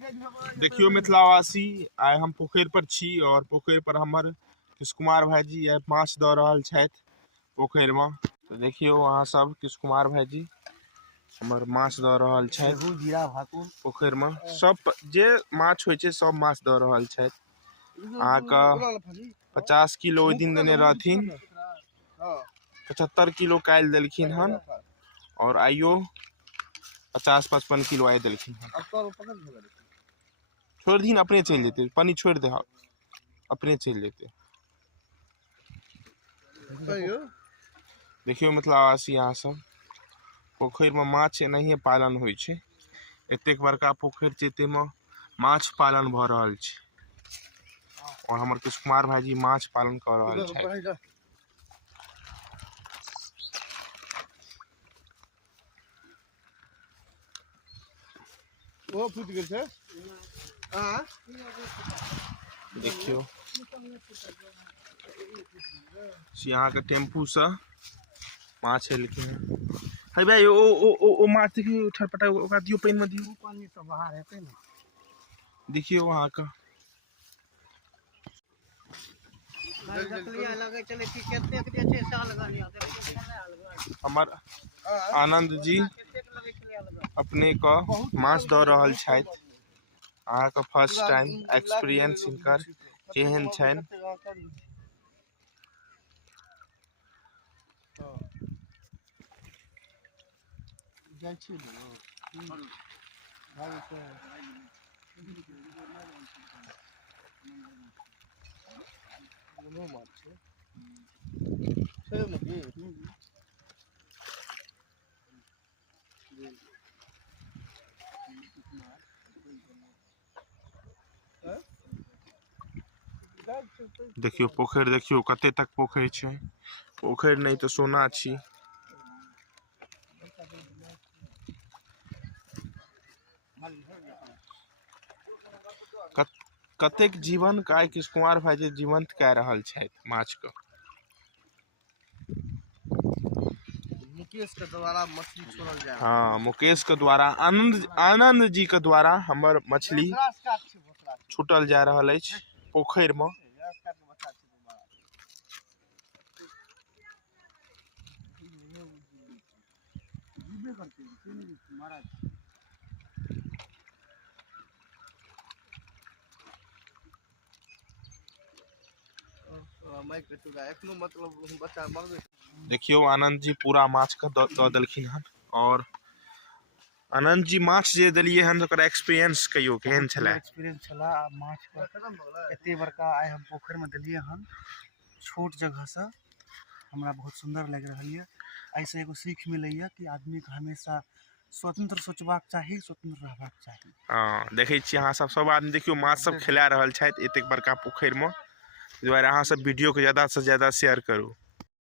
देखियो मिथिलावासी आइ हम पोखरि पर छी और पोखरि पर हमर कृष्ण कुमार भाईजी आइ माछ दऽ रहल छथि पोखरि में। तो देखियो अहाँ सब कृष्ण कुमार भाईजी हमर माछ दऽ रहल छथि पोखरि में। सब जे माछ होइ छै सब माछ दऽ रहल छथि। अहाँ का 50 किलो ओहि दिन देने रहथिन, 75 किलो काल्हि देलखिन हन और आइयो 50-55 किलो आइ देलखिन हन। छोड़ दी अपने चल जेते, पानी छोड़ दे अपने चल जेते। देखियो मिथिलावासी अहाँ सब पोखरि में माछ एनाहिए पालन होइ छै। एतेक बड़का पोखरि छै ताहिमे माछ पालन भऽ रहल छै और हमर कृष्ण कुमार भाईजी माछ पालन कर रहल छथि। ओ फूट गेल छै। देखियो यहाँ के टेम्पू से माछ एलखिन। है भाई ओ माछ देखियो छटपटा, ओकरा दियो पानी में दियो, पानी से बाहर हेतै ने। देखियो वहाँ का हमर आनंद जी अपने का माछ दऽ रहल छथि। अहाँ का फर्स्ट टाइम एक्सपीरियंस हिनकर केहन छनि। देखियो पोखरि, देखियो कते तक पोखरि छै। पोखरि नहीं तो सोना छी। कतेक जीवन का कृष्ण कुमार भाईजी जीवंत कह रहल छथि माछ को। मुकेश के द्वारा मछली छोड़ल जाए। हाँ, मुकेश के द्वारा आनंद जी के द्वारा हमर मछली छूटल जा रहल अछि पोखरि में। देखियो आनंद जी पूरा माछ के दऽ देलखिन हन और आनंद जी माछ जे देलिए हन ओकर एक्सपीरियंस कहियो केहन छले। एक्सपीरियंस छला माछ के एते बड़का आइ हम पोखरि में देलिए हन छोट जगह से। हमरा बहुत सुंदर लग रहल है। ऐसे एगो सीख मिलैया कि आदमी के हमेशा स्वतंत्र सोचबाक चाही, स्वतंत्र रहबाक चाही। हाँ, देखे छी अहाँ सब आदमी देखियो माछ सब खिला रहल छथि एतेक बड़का पोखरि में। दुआरे अहाँ सब वीडियो के ज्यादा से ज्यादा शेयर करू।